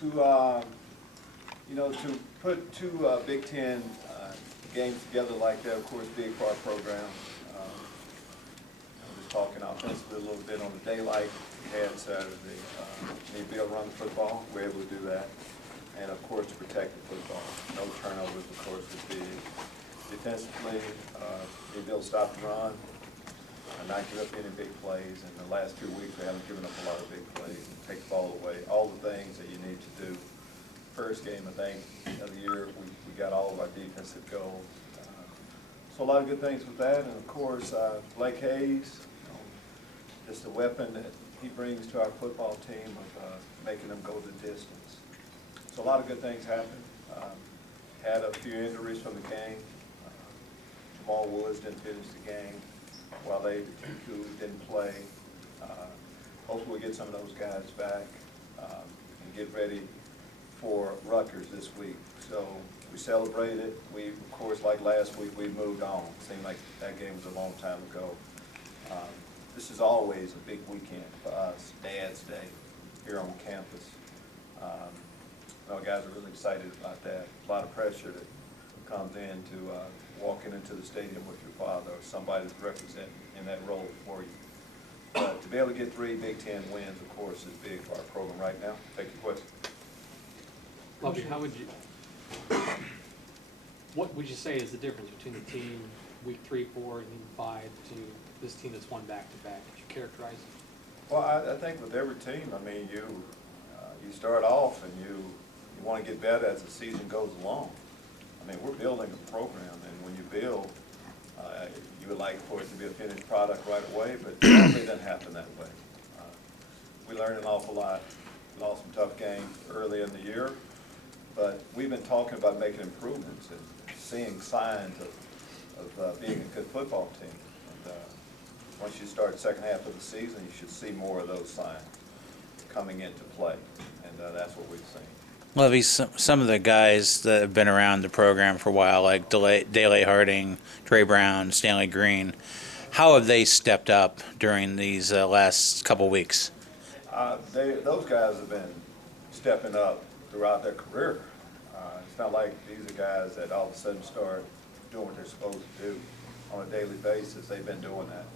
To put two Big Ten games together like that, of course, big for our program. I'm just talking offensively a little bit on the daylight we had Saturday. Need to be able to run the football. We're able to do that. And, of course, to protect the football. No turnovers, of course, would be defensively. Need to be able to stop the run. Not give up any big plays. In the last 2 weeks, we haven't given up a lot of big plays. And take the ball away. All the things that you need to do. First game, I think, of the year, we got all of our defensive goals. So a lot of good things with that. And, of course, Blake Hayes, just a weapon that he brings to our football team of making them go the distance. So a lot of good things happened. Had a few injuries from the game. Jamal Woods didn't finish the game. While they didn't play. Hopefully we get some of those guys back and get ready for Rutgers this week. So we celebrated. We, of course, like last week, we moved on. It seemed like that game was a long time ago. This is always a big weekend for us, Dad's Day, here on campus. Our guys are really excited about that. A lot of pressure that comes into walking into the stadium with your father or somebody that's representing in that role for you. But to be able to get 3 Big Ten wins, of course, is big for our program right now. Take your question. Lovie, what would you say is the difference between the team week 3, 4, and even 5 to this team that's won back-to-back? Could you characterize it? Well, I think with every team, I mean, you start off and you want to get better as the season goes along. I mean, we're building a program, and when you build, you would like for it to be a finished product right away, but it normally doesn't happen that way. We learned an awful lot, lost some tough games early in the year, but we've been talking about making improvements and seeing signs of being a good football team. And once you start the second half of the season, you should see more of those signs coming into play, and that's what we've seen. Lovie, some of the guys that have been around the program for a while, like Dele Harding, Trey Brown, Stanley Green, how have they stepped up during these last couple weeks? Those guys have been stepping up throughout their career. It's not like these are guys that all of a sudden start doing what they're supposed to do on a daily basis. They've been doing that.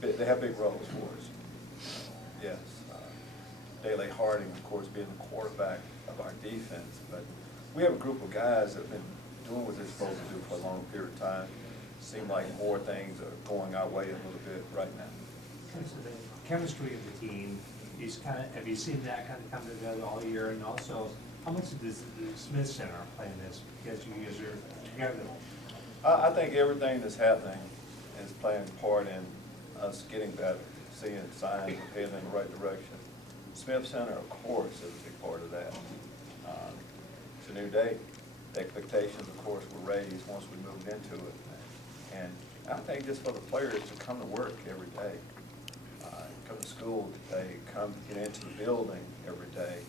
They have big roles for us. Yes. Dele Harding, of course, being the quarterback of our defense. But we have a group of guys that have been doing what they're supposed to do for a long period of time. It seems like more things are going our way a little bit right now. So the chemistry of the team is have you seen that kind of come together all year? And also, how much does the Smith Center play in this? Because you guys are together. I think everything that's happening is playing a part in us getting better, seeing signs of heading in the right direction. Smith Center, of course, is a big part of that. It's a new day. The expectations, of course, were raised once we moved into it. And I think just for the players to come to work every day, come to school today, come get into the building every day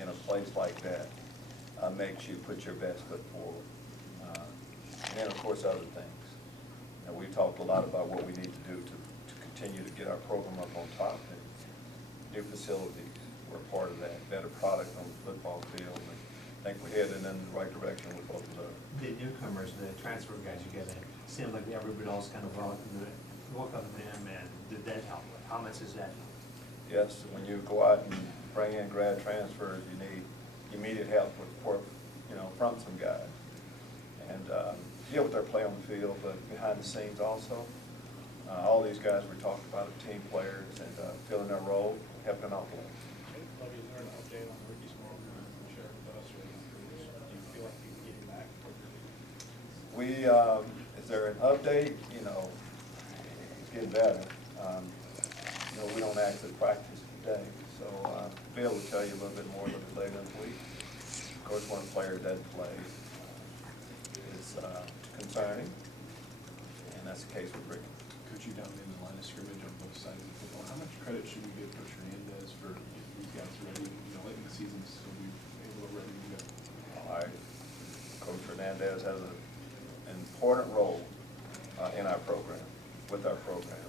in a place like that makes you put your best foot forward. And then, of course, other things. And we talked a lot about what we need to do to continue to get our program up on top. And new facilities were part of that, better product on the football field. And I think we're heading in the right direction with both of those. The newcomers, the transfer guys you get in, seemed like everybody else kind of welcomed them, and did that help? How much is that? Yes, when you go out and bring in grad transfers, you need immediate help with support, from some guys. And deal with their play on the field, but behind the scenes also. All these guys we talked about are team players and filling their role, helping out. Lovie, is there an update on Ricky Small share with us, or do you feel like you can get him back? Is there an update? It's getting better. We don't actually practice today, so I'll be able to tell you a little bit more a little bit later in the week. Of course, when a player doesn't play, is concerning, and that's the case with Ricky. Coach, you down in the line of scrimmage on both sides of the football. How much credit should we give Coach Hernandez for these guys ready, late in the season, so we're able to ready to go? All right. Coach Hernandez has an important role in our program, with our program.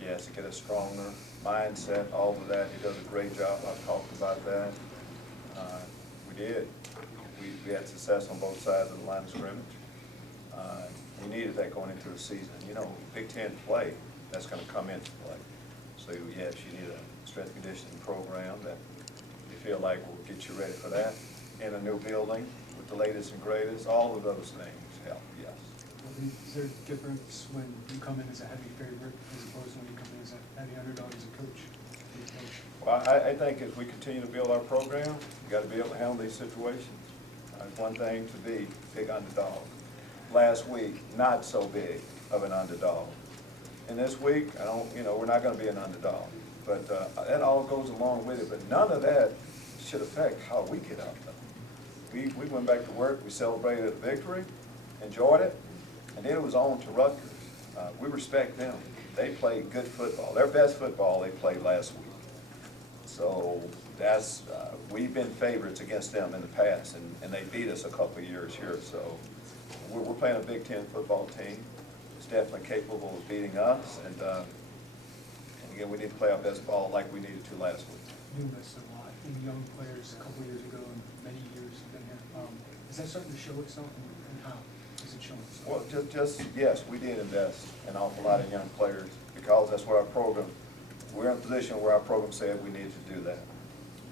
He has to get us stronger, mindset, all of that. He does a great job. I've talked about that. We did. We had success on both sides of the line of scrimmage. We needed that going into the season. You know, Big Ten play, that's going to come into play. So yes, you need a strength conditioning program that you feel like will get you ready for that. In a new building with the latest and greatest, all of those things help, yes. Is there a difference when you come in as a heavy favorite as opposed to when you come in as a heavy underdog as a coach? Well, I think as we continue to build our program, we got to be able to handle these situations. It's one thing to be big underdog. Last week, not so big of an underdog. And this week, we're not going to be an underdog. But that all goes along with it. But none of that should affect how we get out there. We went back to work, we celebrated a victory, enjoyed it, and then it was on to Rutgers. We respect them. They played good football. Their best football they played last week. So that's, we've been favorites against them in the past, and they beat us a couple of years here. So we're playing a Big Ten football team. It's definitely capable of beating us, and again, we need to play our best ball like we needed to last week. You missed a lot in young players a couple of years ago and many years you've been here. Is that starting to show itself, and how is it showing itself? Well, yes, we did invest in an awful lot of young players because that's what our program, we're in a position where our program said we needed to do that.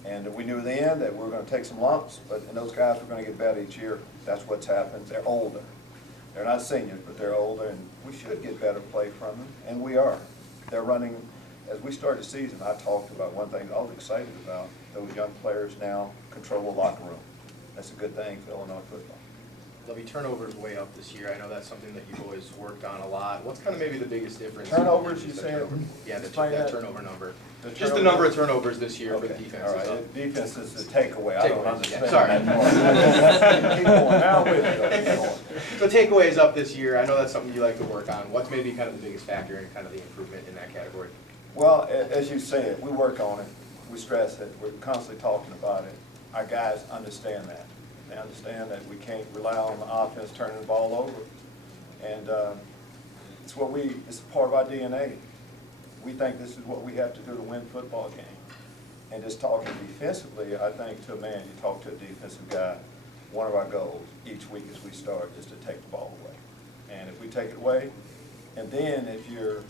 And we knew then that we were going to take some lumps, and those guys were going to get better each year. That's what's happened. They're older. They're not seniors, but they're older, and we should get better play from them, and we are. They're running, as we started the season, I talked about one thing I was excited about. Those young players now control the locker room. That's a good thing for Illinois football. Lovie, turnovers way up this year. I know that's something that you've always worked on a lot. What's kind of maybe the biggest difference? Turnovers, you said? Yeah, Explain that that. turnover number. The Just the turnover- number of turnovers this year for the Okay, defense. all is right. up. Defense is the takeaway. I don't Takeaways, understand yeah. Sorry. that part. Keep going. Now with it. Keep going. So takeaways up this year. I know that's something you like to work on. What's maybe kind of the biggest factor in kind of the improvement in that category? Well, as you said, we work on it. We stress it. We're constantly talking about it. Our guys understand that. They understand that we can't rely on the offense turning the ball over. And it's part of our DNA. We think this is what we have to do to win football game. And just talking defensively, I think to a man, you talk to a defensive guy, one of our goals each week as we start is to take the ball away. And if we take it away, and then if you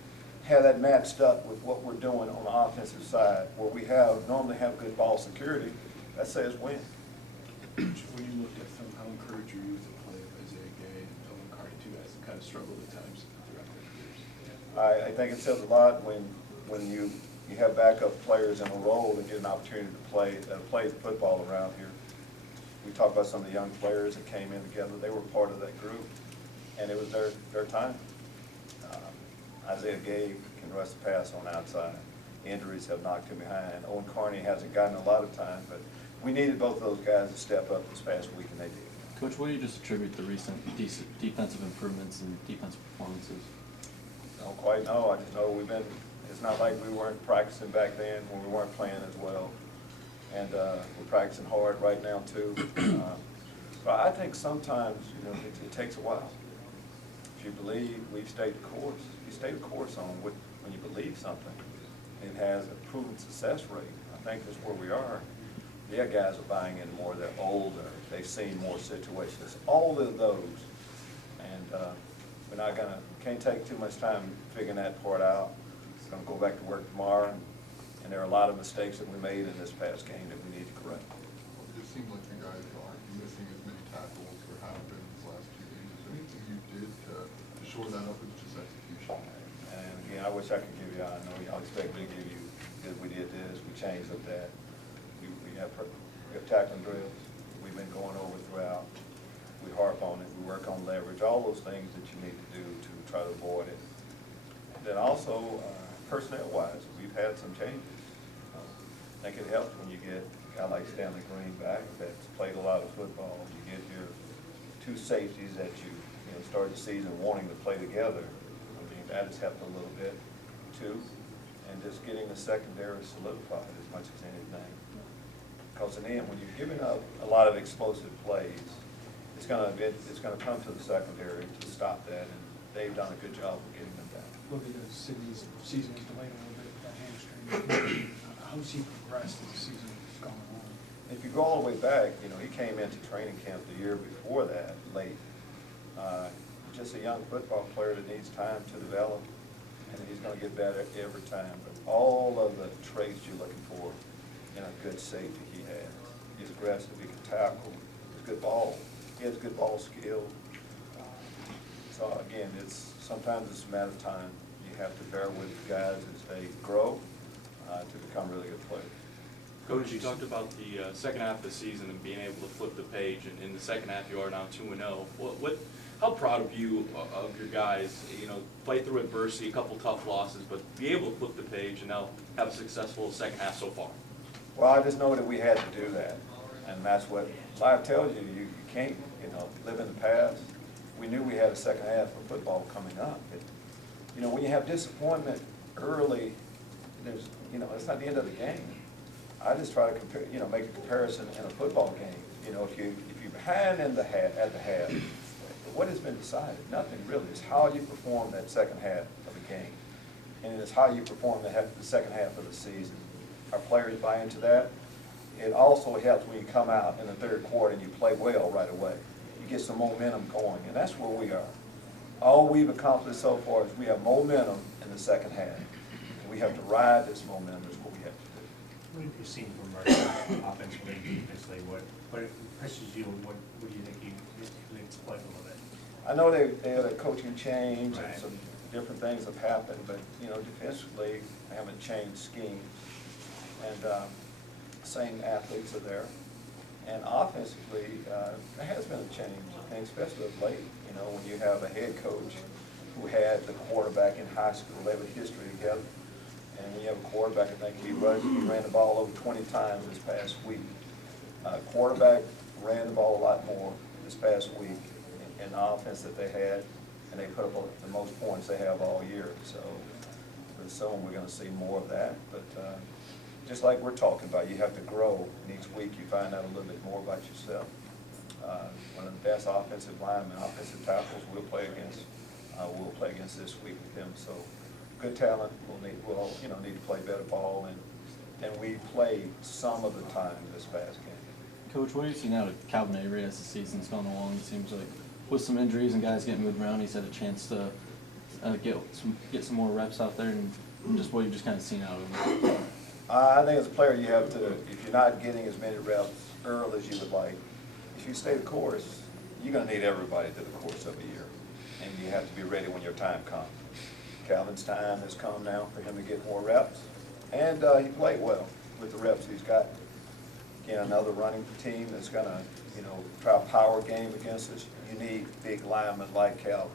have that matched up with what we're doing on the offensive side, where we normally have good ball security, that says win. When you looked at film, how encouraged are you with the play of Isaiah Gay and Dylan Carney, two guys that kind of struggled at times throughout their careers? I think it says a lot when you have backup players in a role that get an opportunity to play football around here. We talk about some of the young players that came in together. They were part of that group, and it was their time. Isaiah Gay can rush the pass on the outside. Injuries have knocked him behind. Owen Carney hasn't gotten a lot of time, but we needed both of those guys to step up this past week, and they did. Coach, what do you just attribute the recent defensive improvements and defensive performances? I don't quite know. I just know it's not like we weren't practicing back then when we weren't playing as well. And we're practicing hard right now, too. But I think sometimes, it takes a while. If you believe, we've stayed the course. You stay the course on when you believe something. It has a proven success rate. I think that's where we are. The guys are buying in more. They're older. They've seen more situations. All of those. And we're can't take too much time figuring that part out. We're going to go back to work tomorrow. And there are a lot of mistakes that we made in this past game that we need to correct. It just seems like you guys aren't missing as many tackles or have been these last 2 games. Is there anything you did to shore that up with just execution? And again, I wish I could give you, I know y'all expect me to give you, we did this, we changed up that. We have tackling drills. We've been going over throughout. We harp on it. We work on leverage, all those things that you need to do to try to avoid it. And then also, personnel-wise, we've had some changes. I think it helps when you get a guy like Stanley Green back that's played a lot of football. You get your two safeties that you started the season wanting to play together. I mean, that has helped a little bit, too. And just getting the secondary solidified as much as anything. Because in the end, when you're giving up a lot of explosive plays, it's going to come to the secondary to stop that, and they've done a good job of getting them down. Well, because Sydney's season was delayed a little bit with that hamstring. How's he progressed as the season's gone on? If you go all the way back, you know, he came into training camp the year before that, late. Just a young football player that needs time to develop, and he's gonna get better every time. But all of the traits you're looking for in a good safety he has. He's aggressive, he can tackle, he's good ball, he has good ball skill. So again, sometimes it's a matter of time. You have to bear with the guys as they grow to become really good players. Coach, you talked about the second half of the season and being able to flip the page, and in the second half you are now 2-0. How proud of you of your guys? You know, play through adversity, a couple tough losses, but be able to flip the page and now have a successful second half so far. Well, I just know that we had to do that, and that's what life tells you. You can't, live in the past. We knew we had a second half of football coming up. When you have disappointment early, it's not the end of the game. I just try to compare, make a comparison in a football game. If you're behind at the half, what has been decided? Nothing really. It's how you perform that second half of the game, and it's how you perform the second half of the season. Our players buy into that. It also helps when you come out in the third quarter and you play well right away. You get some momentum going, and that's where we are. All we've accomplished so far is we have momentum in the second half. And we have to ride this momentum is what we have to do. What have you seen from our offensively, defensively? What impresses you? What do you think you can explain a little bit? I know they had a coaching change and Right. some different things have happened, but, defensively, they haven't changed schemes. And same athletes are there. And offensively, there has been a change, I think, especially of late. When you have a head coach who had the quarterback in high school, they have a history together. And when you have a quarterback, I think he ran the ball over 20 times this past week. Quarterback ran the ball a lot more this past week in the offense that they had, and they put up the most points they have all year. So I assume we're going to see more of that. But just like we're talking about, you have to grow, and each week you find out a little bit more about yourself. One of the best offensive linemen, offensive tackles we'll play against this week with them. So good talent. We'll need to play better ball, and we played some of the time this past game. Coach, what do you see now with Calvin Avery as the season's gone along? It seems like with some injuries and guys getting moved around, he's had a chance to get some more reps out there, and just what you've just kind of seen out of him. I think as a player, you have to, if you're not getting as many reps early as you would like, if you stay the course, you're going to need everybody through the course of a year, and you have to be ready when your time comes. Calvin's time has come now for him to get more reps, and he played well with the reps he's got. Again, another running team that's going to, try a power game against us. You need big linemen like Calvin.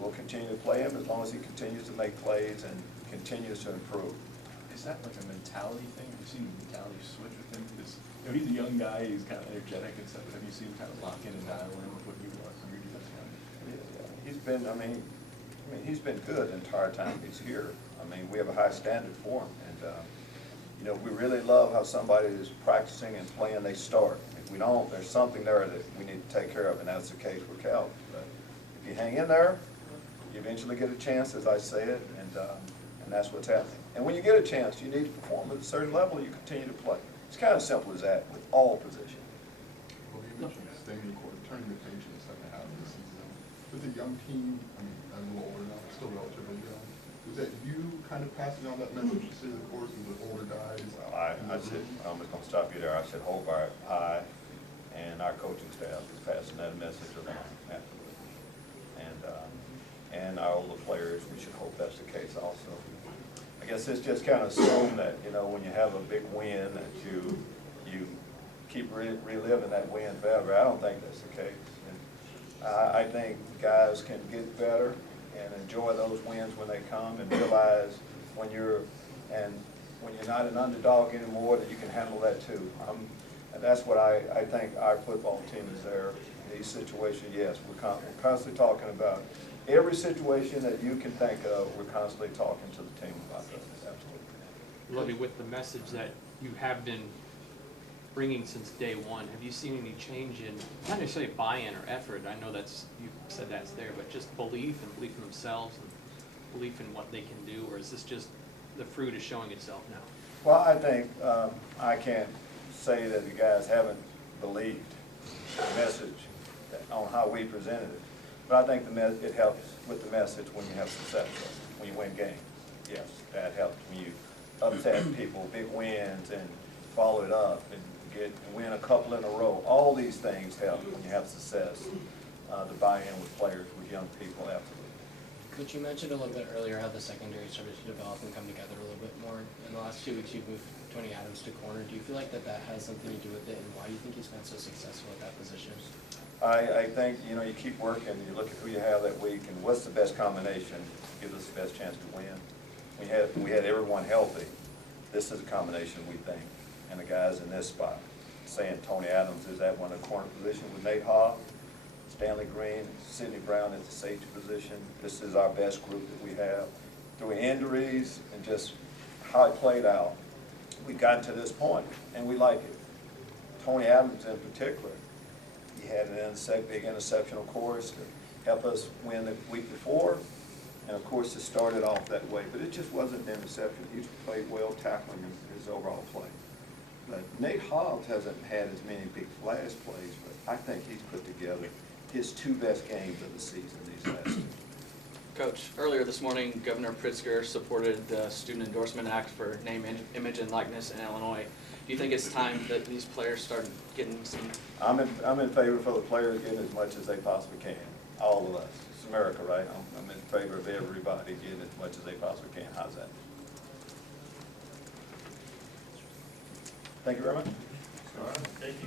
We'll continue to play him as long as he continues to make plays and continues to improve. Is that like a mentality thing? Have you seen the mentality switch with him? Because he's a young guy, he's kind of energetic and stuff, but have you seen him kind of lock in and dial in with what he wants from your defense guy? Yeah, he's been, he's been good the entire time he's here. We have a high standard for him, and we really love how somebody is practicing and playing, they start. If we don't, there's something there that we need to take care of, and that's the case with Calvin. But if you hang in there, you eventually get a chance, as I said, and that's what's happening. And when you get a chance, you need to perform at a certain level, you continue to play. It's kind of simple as that with all positions. Well, you mentioned staying the court, turning the page in the second half of the season. With a young team, a little older now, still relatively young, was that you kind of passing on that message to stay the course with the older guys? Well, I said, I'm just going to stop you there. I said, Hobart, and our coaching staff is passing that message along, absolutely. And our older players, we should hope that's the case also. I guess it's just kind of assumed that, when you have a big win, that you keep reliving that win forever. I don't think that's the case. And I think guys can get better and enjoy those wins when they come, and realize when you're not an underdog anymore, that you can handle that too. And that's what I think our football team is there in these situations. Yes, we're constantly talking about every situation that you can think of. We're constantly talking to the team about that. Absolutely. Lovie, with the message that you have been bringing since day one, have you seen any change in, not necessarily buy-in or effort? I know you said that's there, but just belief in themselves and belief in what they can do, or is this just the fruit is showing itself now? Well, I think, I can't say that the guys haven't believed the message on how we presented it. But I think it helps with the message when you have success, when you win games. Yes, that helps when you upset people, big wins, and follow it up and win a couple in a row. All these things help when you have success. The buy-in with players, with young people, absolutely. Coach, you mentioned a little bit earlier how the secondary started to develop and come together a little bit more. In the last 2 weeks, you've moved Tony Adams to corner. Do you feel like that has something to do with it, and why do you think he's been so successful at that position? I think, you keep working, you look at who you have that week, and what's the best combination to give us the best chance to win. We had everyone healthy. This is a combination, we think, and the guys in this spot. Saying Tony Adams is at one of the corner positions with Nate Hogg, Stanley Green, Sidney Brown at the safety position. This is our best group that we have. Through injuries and just how it played out, we got to this point, and we like it. Tony Adams in particular, he had an big interception, of course, to help us win the week before, and of course it started off that way, but it just wasn't an interception. He played well tackling his overall play. But Nate Hobbs hasn't had as many big flash plays, but I think he's put together his 2 best games of the season these last 2. Coach, earlier this morning, Governor Pritzker supported the Student Endorsement Act for name, image, and likeness in Illinois. Do you think it's time that these players start getting some? I'm in favor for the players getting as much as they possibly can. All of us. It's America, right? I'm in favor of everybody getting as much as they possibly can. How's that? Thank you very much. All right, thank you.